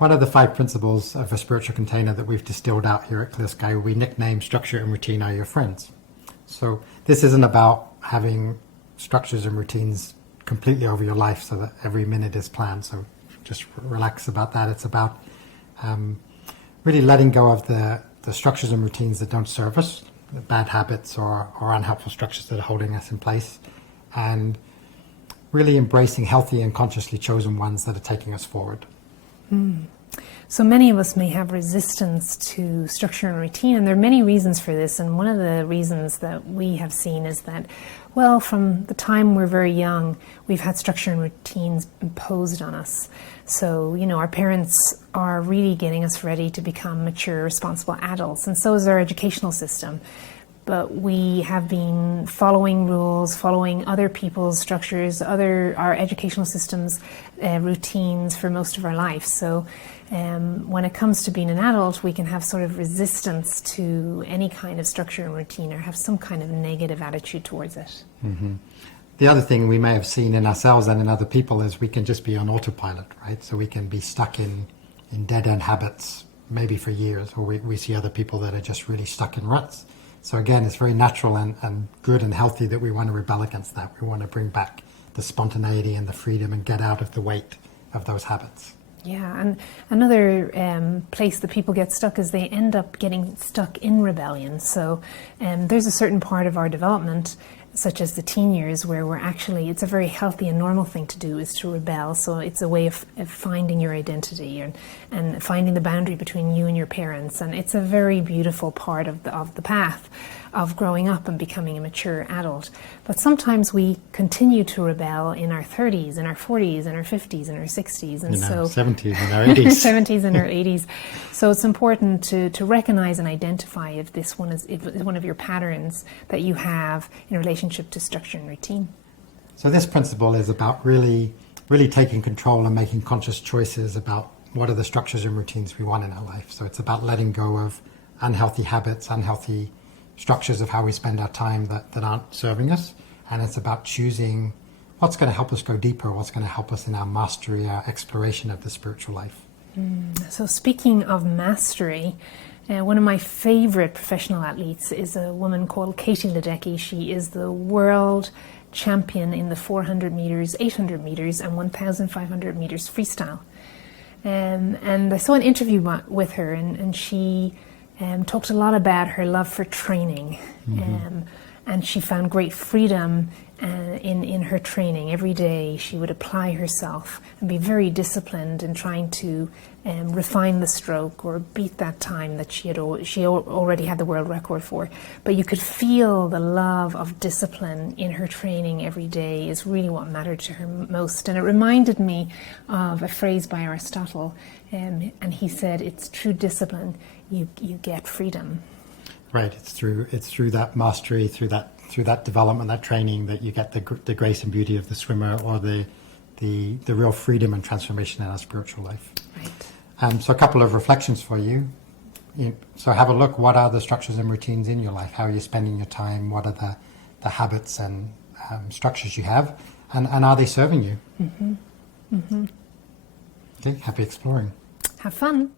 one of the 5 principles of a spiritual container that we've distilled out here at Clear Sky, we nickname structure and routine are your friends. So this isn't about having structures and routines completely over your life so that every minute is planned. So just relax about that. It's about really letting go of the structures and routines that don't serve us, the bad habits or unhelpful structures that are holding us in place, and really embracing healthy and consciously chosen ones that are taking us forward. So many of us may have resistance to structure and routine, and there are many reasons for this. And one of the reasons that we have seen is that, well, from the time we're very young, we've had structure and routines imposed on us. So, our parents are really getting us ready to become mature, responsible adults, and so is our educational system. But we have been following rules, following other people's structures, our educational systems, routines for most of our life. So when it comes to being an adult, we can have sort of resistance to any kind of structure and routine, or have some kind of negative attitude towards it. Mm-hmm. The other thing we may have seen in ourselves and in other people is we can just be on autopilot, right? So we can be stuck in dead-end habits, maybe for years, or we see other people that are just really stuck in ruts. So again, it's very natural and good and healthy that we want to rebel against that. We want to bring back the spontaneity and the freedom and get out of the weight of those habits. Yeah, and another place that people get stuck is they end up getting stuck in rebellion. So there's a certain part of our development, such as the teen years, where it's a very healthy and normal thing to do, is to rebel. So it's a way of finding your identity and finding the boundary between you and your parents. And it's a very beautiful part of the path of growing up and becoming a mature adult. But sometimes we continue to rebel in our 30s, in our 40s, in our 50s, in our 60s. And so 70s and our 80s. 70s and our 80s. So it's important to recognize and identify if this one is one of your patterns that you have in relationship to structure and routine. So this principle is about really taking control and making conscious choices about what are the structures and routines we want in our life. So it's about letting go of unhealthy habits, unhealthy structures of how we spend our time that aren't serving us. And it's about choosing what's going to help us go deeper, what's going to help us in our mastery, our exploration of the spiritual life. So speaking of mastery, one of my favorite professional athletes is a woman called Katie Ledecky. She is the world champion in the 400 meters, 800 meters, and 1,500 meters freestyle. And I saw an interview with her, and she talked a lot about her love for training. And she found great freedom in her training. Every day she would apply herself and be very disciplined in trying to refine the stroke or beat that time that she already had the world record for. But you could feel the love of discipline in her training every day is really what mattered to her most. And it reminded me of a phrase by Aristotle, and he said, "It's through discipline you get freedom." Right. It's through that mastery, through that development, that training, that you get the grace and beauty of the swimmer, or the real freedom and transformation in our spiritual life. Right. So a couple of reflections for you. So have a look. What are the structures and routines in your life? How are you spending your time? What are the habits and structures you have? And are they serving you? Okay. Happy exploring. Have fun.